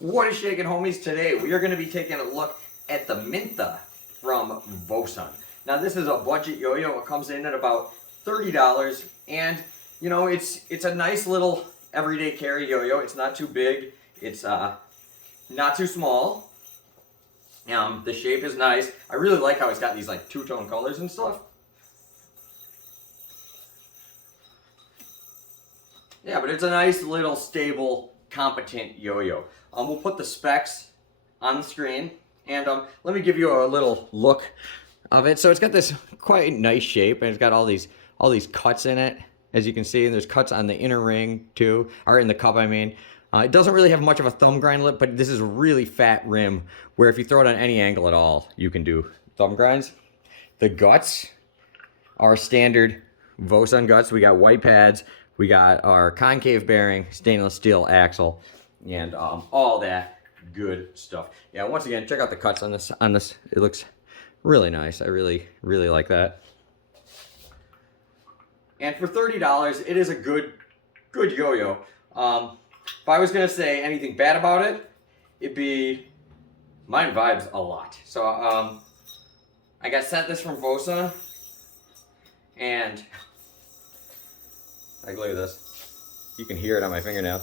What is shaking, homies? Today we are going to be taking a look at the Mintha from Vosun. Now this is a budget yo-yo. It comes in at about $30, and you know it's a nice little everyday carry yo-yo. It's not too big. It's not too small. The shape is nice. I really like how it's got these like two-tone colors and stuff. Yeah, but it's a nice little stable, competent yo-yo. We'll put the specs on the screen, and let me give you a little look of it. So it's got this quite nice shape, and it's got all these cuts in it, as you can see, and there's cuts on the inner ring too, or in the cup, I mean. It doesn't really have much of a thumb grind lip, but this is a really fat rim, where if you throw it on any angle at all, you can do thumb grinds. The guts are standard Vosun guts. We got white pads, we got our concave bearing, stainless steel axle, and all that good stuff. Yeah, once again, check out the cuts on this. It looks really nice. I really like that. And for $30, it is a good yo-yo. If I was gonna say anything bad about it, it'd be mine vibes a lot. So I got sent this from Vosun, and like, look at this. You can hear it on my fingernail.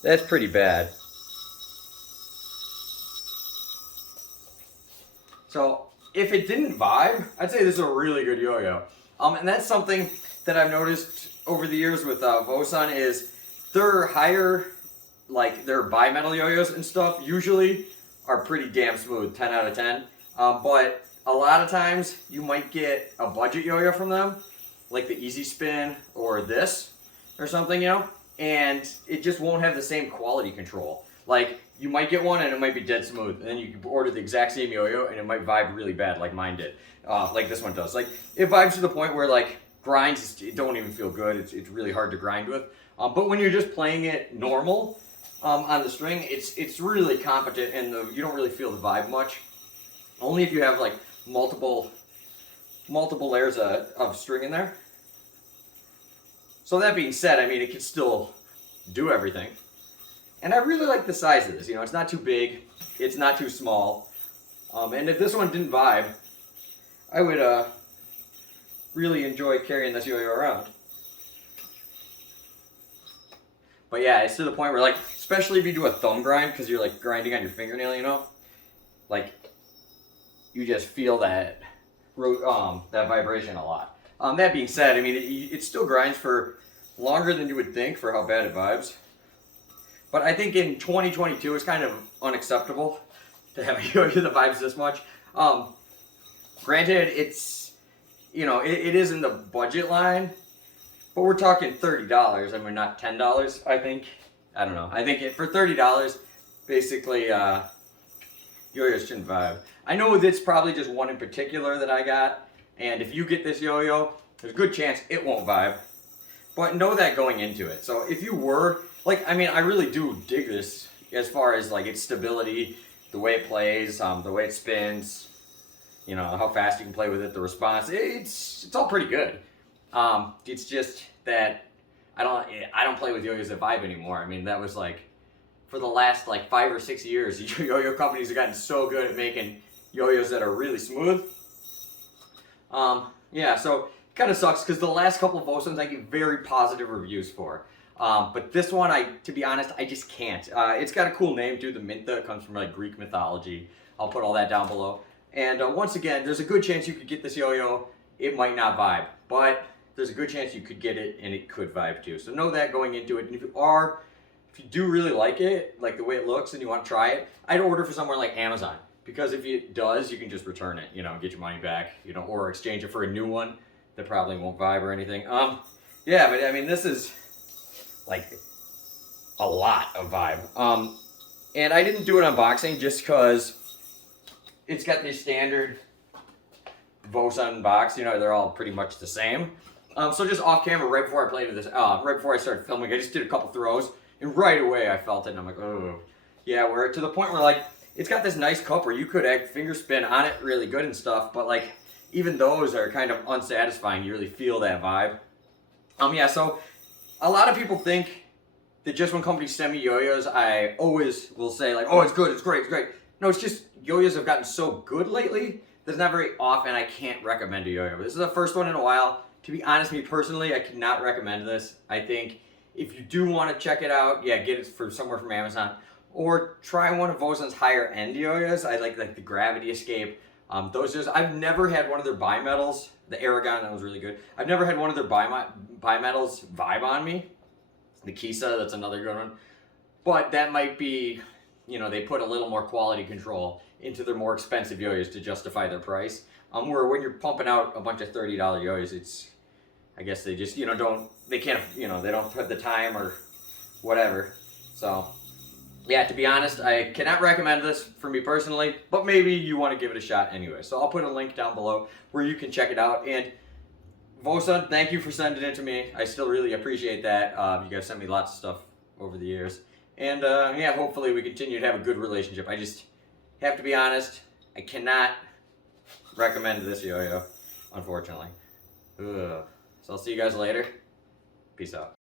That's pretty bad. So if it didn't vibe, I'd say this is a really good yo-yo. And that's something that I've noticed over the years with Vosun is their higher, like their bimetal yo-yos and stuff usually are pretty damn smooth, 10 out of 10. But a lot of times you might get a budget yo-yo from them, like the Easy Spin or this or something, you know, and it just won't have the same quality control. Like, you might get one and it might be dead smooth, and then you can order the exact same yo-yo and it might vibe really bad like mine did, like this one does. Like, it vibes to the point where like grinds don't even feel good. It's really hard to grind with. But when you're just playing it normal on the string, it's really competent, and you don't really feel the vibe much. Only if you have like multiple layers of string in there. So that being said, I mean, it can still do everything. And I really like the size of this. You know, it's not too big, it's not too small. And if this one didn't vibe, I would really enjoy carrying this yo-yo around. But yeah, it's to the point where, like, especially if you do a thumb grind, because you're like grinding on your fingernail, you know, like you just feel that vibration a lot. That being said, I mean, it still grinds for longer than you would think for how bad it vibes. But I think in 2022, it's kind of unacceptable to have a yo-yo that vibes this much. Granted, it's, you know, it is in the budget line, but we're talking $30. I mean, not $10, I think. I don't know. I think for $30, basically, yo-yos shouldn't vibe. I know that's probably just one in particular that I got, and if you get this yo-yo, there's a good chance it won't vibe. But know that going into it. So if you were, like, I mean, I really do dig this as far as like its stability, the way it plays, the way it spins, you know, how fast you can play with it, the response. It's all pretty good. It's just that I don't play with yo-yos that vibe anymore. I mean, that was like for the last like 5 or 6 years, yo-yo companies have gotten so good at making yo-yos that are really smooth. Yeah, so it kind of sucks because the last couple of Vosuns I get very positive reviews for. But this one, to be honest, I just can't. It's got a cool name too, the Minthe. It comes from like Greek mythology. I'll put all that down below. And once again, there's a good chance you could get this yo-yo. It might not vibe, but there's a good chance you could get it and it could vibe too. So know that going into it. And if you do really like it, like the way it looks, and you want to try it, I'd order for somewhere like Amazon. Because if it does, you can just return it, you know, get your money back, you know, or exchange it for a new one that probably won't vibe or anything. Yeah, but I mean, this is like a lot of vibe. And I didn't do an unboxing just because it's got the standard Vosun box, you know, they're all pretty much the same. So just off camera, right before I played with this, right before I started filming, I just did a couple throws, and right away I felt it, and I'm like, oh. Yeah, we're to the point where like, it's got this nice cup where you could finger spin on it really good and stuff, but like, even those are kind of unsatisfying. You really feel that vibe. Yeah, so a lot of people think that just when companies send me yo-yos, I always will say like, oh, it's good, it's great, it's great. No, it's just yo-yos have gotten so good lately. There's not very often I can't recommend a yo-yo. This is the first one in a while. To be honest, me personally, I cannot recommend this. I think if you do want to check it out, yeah, get it for somewhere from Amazon. Or try one of Vosun's higher end yo-yos. I like the Gravity Escape. Those just, I've never had one of their bimetals. The Aragon, that was really good. I've never had one of their bimetals vibe on me. The Kisa, that's another good one. But that might be, you know, they put a little more quality control into their more expensive yo-yos to justify their price. Where when you're pumping out a bunch of $30 yo-yos, it's, I guess they just, you know, they can't, you know, they don't put the time or whatever. So, yeah, to be honest, I cannot recommend this for me personally, but maybe you want to give it a shot anyway. So I'll put a link down below where you can check it out. And Vosun, thank you for sending it to me. I still really appreciate that. You guys sent me lots of stuff over the years. And yeah, hopefully we continue to have a good relationship. I just have to be honest, I cannot recommend this yo-yo, unfortunately. Ugh. So I'll see you guys later. Peace out.